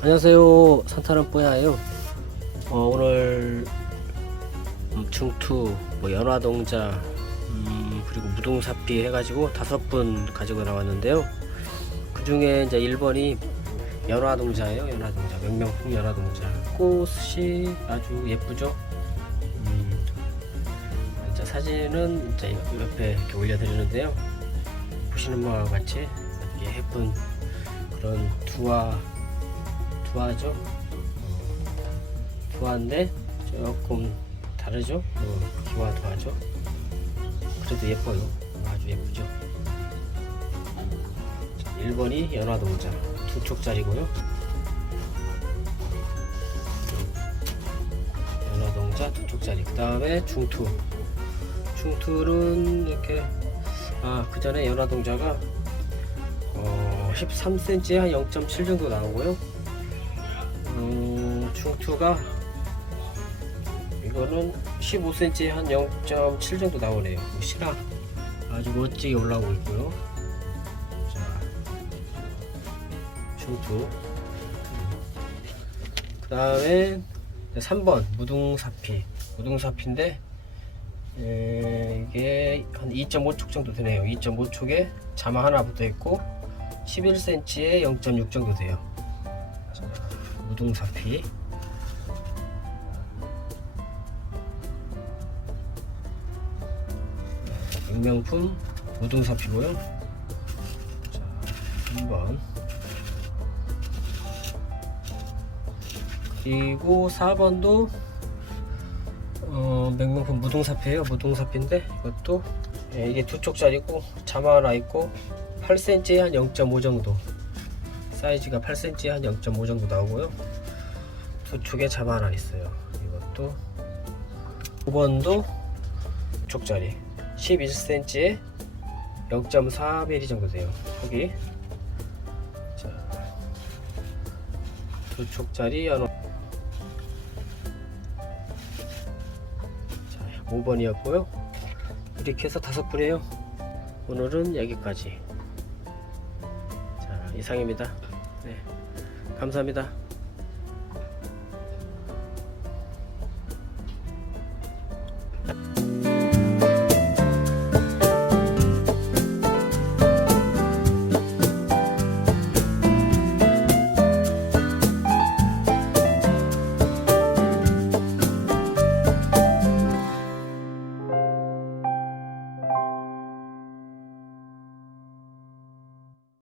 안녕하세요. 산타는 뽀야예요. 어, 오늘 음, 중투 뭐 연화동자 음, 그리고 무동사피 해가지고 다섯 분 가지고 나왔는데요. 그 중에 이제 1번이 연화동자예요. 연화동자. 명명풍 연화동자. 꽃이 아주 예쁘죠? 사진은 이제 옆에 이렇게 올려드리는데요 보시는 바와 같이 이렇게 예쁜 그런 두화 두화죠. 어, 두화인데 조금 다르죠. 어, 기와 두화죠. 그래도 예뻐요. 아주 예쁘죠. 1번이 연화동자 두 촉짜리고요. 연화동자 두 촉짜리. 그 다음에 중투. 중투는 이렇게 아 그 전에 연화동자가 어, 13cm에 한 0.7 정도 나오고요. 음, 중투가 이거는 15cm에 한 0.7 정도 나오네요. 뭐 실화 아주 멋지게 올라오고 있고요. 자, 중투. 그 다음에 3번 무등사피. 무등사피인데 에, 이게 한 2.5촉 정도 되네요. 2.5촉에 자마 하나 붙어 있고 11cm에 0.6 정도 돼요. 자, 무등사피. 명명품 무등사피고요. 자, 2번. 그리고 4번도 어, 명명품 무등사피예요. 무등사피인데 이것도 예, 이게 두 쪽짜리고 자마 하나 있고 8cm에 한0.5 정도 사이즈가 8cm에 한0.5 정도 나오고요. 두 쪽에 자마 하나 있어요. 이것도 5번도 쪽짜리 11cm에 0.4mm 정도 돼요. 자, 두 쪽짜리 연 5번이었고요. 이렇게 해서 다섯 분이에요. 오늘은 여기까지. 자, 이상입니다. 네, 감사합니다.